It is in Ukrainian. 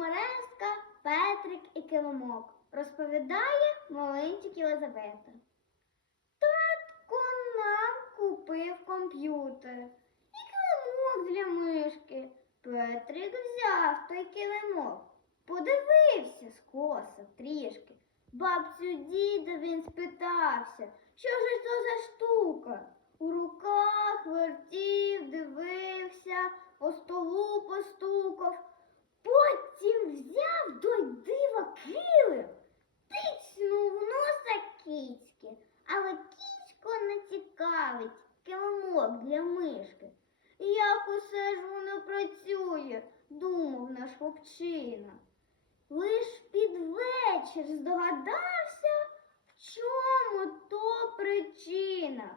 Гумореска, Петрик і Килимок. Розповідає маленька Єлизавета. Татко нам купив комп'ютер і килимок для мишки. Петрик взяв той килимок, подивився, скосив трішки. Бабцю діда він спитався, що ж то за штука. У руках вертів, дивився, по столу постукав. Цікавить килимок для мишки. Як усе ж воно працює, думав наш хлопчина. Лиш під вечір здогадався, в чому то причина.